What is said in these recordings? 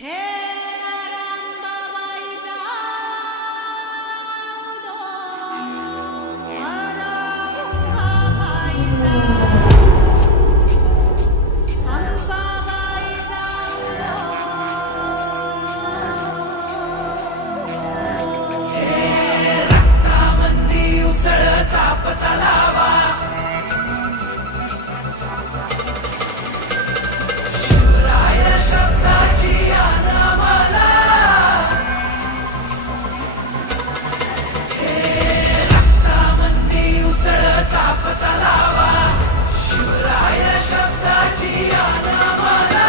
हे आरांबाबाईचा उदो, आरांबाबाईचा, अंबाबाईचा उदो. रक्तामंदी उसळता पतलावा, शिवराय शब्दाची आन आम्हाला. हे रक्तामंदी उसळता पतलावा, शिवराय शब्दाची आन आम्हाला.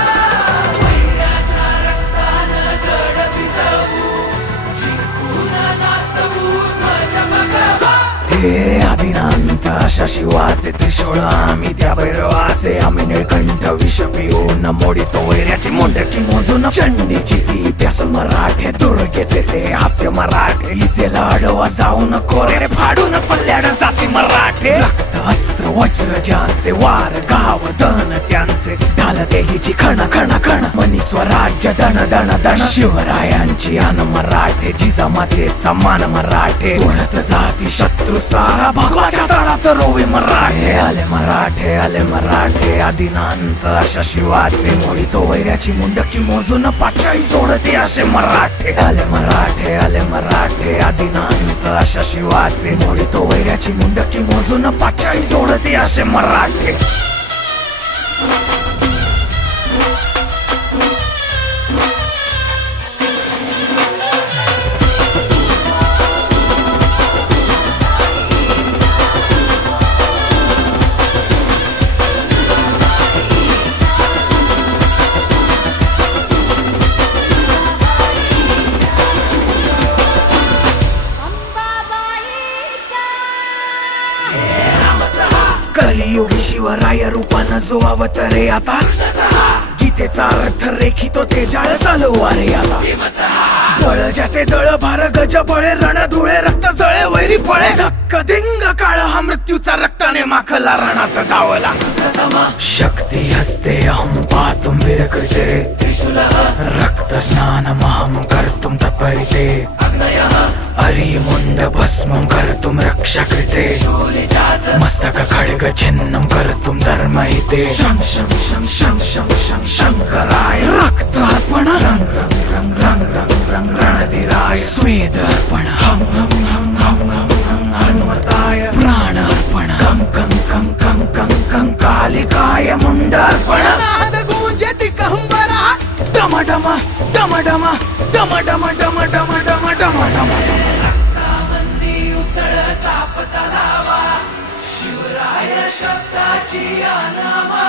वैराच्या रक्तानं गड भिजवू, जिंकून नाचवू ध्वज भगवा. हे आदिनांत अशा शिवाचे त्रिशूळ आम्ही त्या भैरवाचे. आम्ही निळकंठ विष पिऊन मोडितो वैऱ्याची मुंडकी मोजून. चंडीची ती प्यास मराठे, दुर्गेचे ते हास्य मराठे. इजेला अडवा जाऊन कोरे फाडून पल्ल्याड जाती मराठे. रक्त अस्त्र वज्र ज्यांचे, वार गाव दन त्यांचे. ढाल देगीची खण खण खण, मनी स्वराज्य दण दण दण. शिवरायांची आन मराठे, जिजामातेचा मान मराठे. उडत जाती शत्रू सारा, भगवाच्या तळात रोवे मराठे. आले मराठे, आले मराठे, आदिनांत अशा शिवाचे. मोडितो वैऱ्याची मुंडकी मोजून, पाचाई जोडते असे मराठे. आले मराठे, आले मराठे, आदिनांत अशा शिवाचे. मोडितो वैऱ्याची मुंडकी मोजून, पाचाई जोडते असे मराठे. कलियुगी शिवराय रूपानं जो अवतरे आता. गीतेचा अर्थ रेखितो ते जाळ तलवारे आता. बळ ज्याचे दळ भार गज बळे, रण धुळे रक्त जळे वैरी पळे. धक्क दिंग काळ हा मृत्यूचा रक्ताने माखला रणा धावला. शक्ती हस्ते अहं पातुं विरकृते, रक्त स्नानमहं कर्तुं तत्परिते. अरिमुंड भस्मं कर्तुं रक्षाकृते, मस्तक खड्ग छिन्नं कर्तुं धर्महिते. शं शं शं शं शं शं शंकराय रक्तार्पण, रंग रंग रंग रंग रंग रंग रणधीराय. स्वेदार्पण, हम हम हम हम हम हम हनुमताय. प्राणार्पण, कं कं कं कं कं कं कालिकाय. मुंडार्पण, नाद गूंजे दिगंबरा. डम डम डम डम डम डम डम डम डम डम डम. रक्तामंदी उसळता पतलावा, शिवराय शब्दाची आन आम्हाला.